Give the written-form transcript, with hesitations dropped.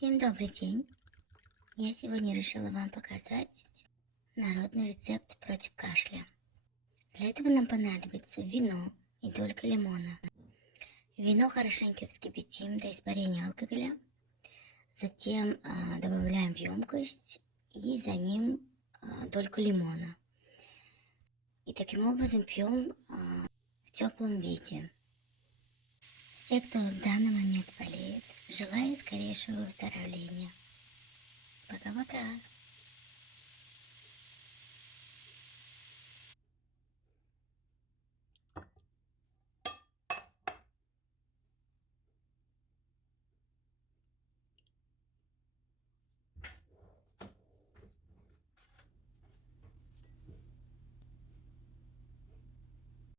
Всем добрый день! Я сегодня решила вам показать народный рецепт против кашля. Для этого нам понадобится вино и долька лимона. Вино хорошенько вскипятим до испарения алкоголя. Затем добавляем в емкость и за ним дольку лимона. И таким образом пьем в теплом виде. Все, кто в данный момент болеет, желаю скорейшего выздоровления. Пока-пока.